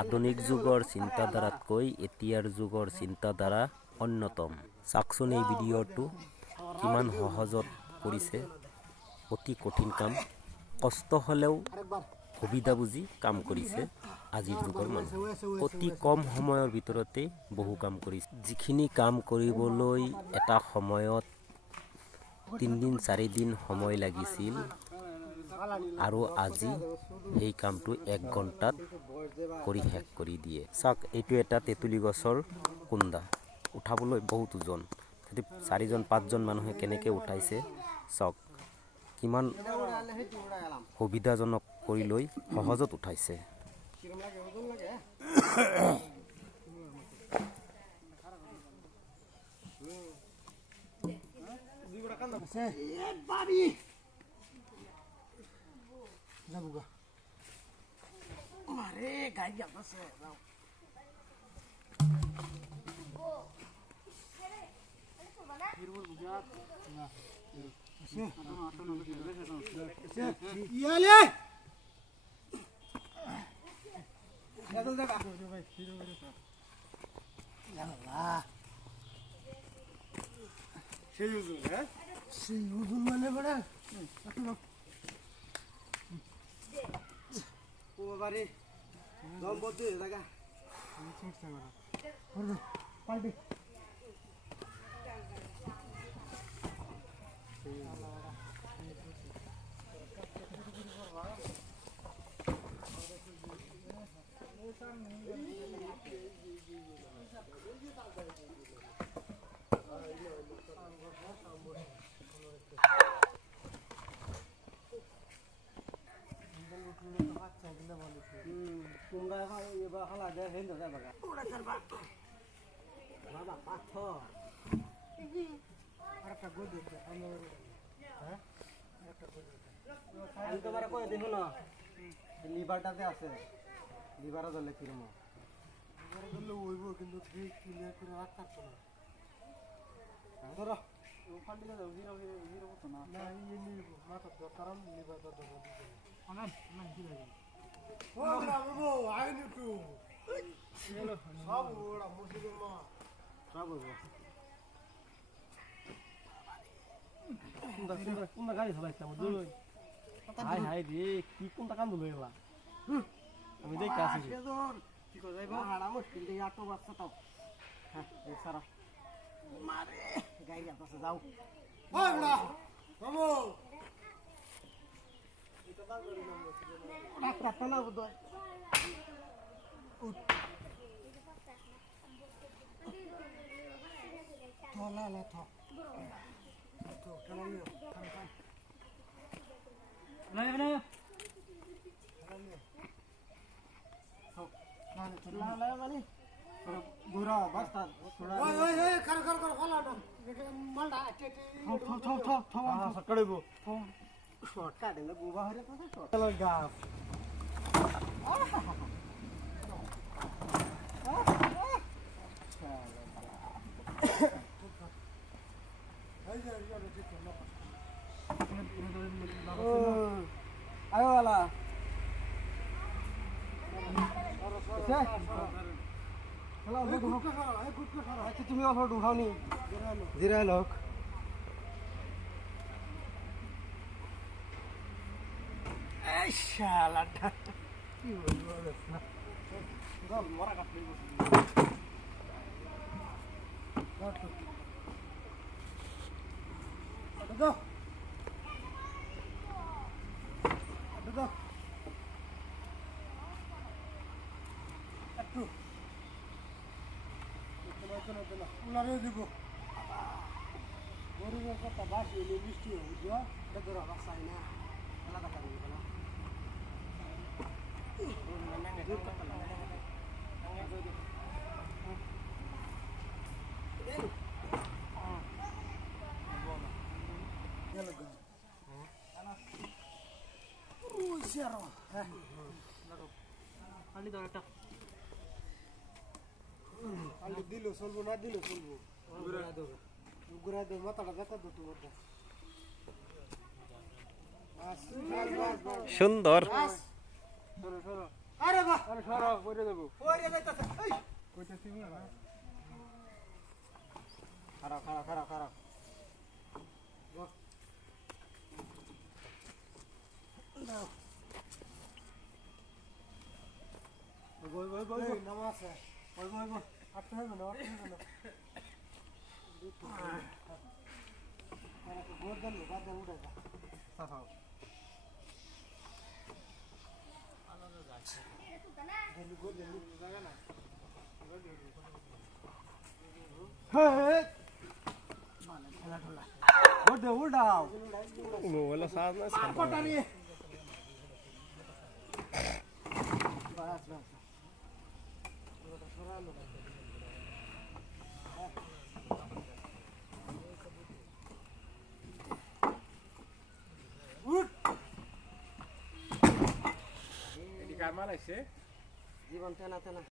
আধুনিক যুগৰ চিন্তাধাৰাতকৈ এতিয়াৰ যুগৰ চিন্তাধাৰা অন্যতম। চাওকচোন এই ভিডিঅ'টো কিমান সহজত কৰিছে, অতি কঠিন কাম, কষ্ট হ'লেও সুবিধা বুজি কাম কৰিছে আজিৰ যুগৰ মানুহ। অতি কম সময়ৰ ভিতৰতে বহু কাম কৰিছে। যিখিনি কাম কৰিবলৈ এটা সময়ত 3 দিন 4 দিন সময় লাগিছিল আৰু আজি সেই কামটো 1 ঘণ্টাত কৰি শেষ কৰি দিয়ে। চাওক, এইটো এটা তেঁতুলি গছৰ কুন্দা, উঠাবলৈ বহুত ওজন। 4জন 5জন মানুহে কেনেকৈ উঠাইছে চাওক, কিমান সুবিধাজনক কৰি লৈ সহজত উঠাইছে। লিভারটাতে আছে, লিভারও ধরলে কিরম ওইব, কিন্তু ক্লিয়ার করে রাখতে না। ধরো ওখানটিকে যাও, হিরো হিরো তো না, না এই নিব মাথা তো কারণ লিভারটা ধরো দিতে আনান না কি লাগে ও বাবু আই নি টু চলো সব ওড়া মুসলিম মা সব ওড়া কোনটা গাড়ি চালাইছে আমার দুই হাই হাই রে, কি কোনটা কাম ধুলো এলা আমি দেখতে আসি কি করে যাইবো হাড়া মুশকিল দিয়ে আটো বাচ্চা তো হ্যাঁ এই সারা মারে গাড়ি আছে যাও ওই বড়া মামু এটা দাও গাড়ি নাম আছে টাকা না বুঝো তোলা লা তো তো কেন নিও না না ला ला वाली गोरा बस्ता थोड़ा ओए ओए ओए कर कर कर होला ना मलडा टेटी थो हां सकड़े गो शॉट का देंगे गोबा हरे तो शॉट चलो गाफ आयो वाला তুমি অল্প ঢুকাওনি জিরাই লোক শালাটা কি বলবো মরা কাটলি দাও দাও একটু উলারে দিব গরুর কথা বাসি এলে বৃষ্টি হবে বুঝছো বেদরা বাসাই না আলাদা করে দিব না দিল চলবো না দিল চলবো ঘুরা দেবো মাথাটা দেখা দো তোমার সুন্দর। সরো সরো আরে বাহ আরে সরো পড়ে যাবো ওরে যাইতাছে এই কইতাছি না খারাপ খারাপ খারাপ খারাপ বই বই বই বই নাম আছে বই বই বই আটটা হবে না আটটা হবে না গোদ দেন বাদ দেন উঠে যা সাফা গোদ দেন জায়গা না হে মানে খেলা খেলা গোদ দে উল্টাও মোবাইল সাজ না পটানি বাস বাস এটি কার মাল আইছে জীবন তেনা তেনা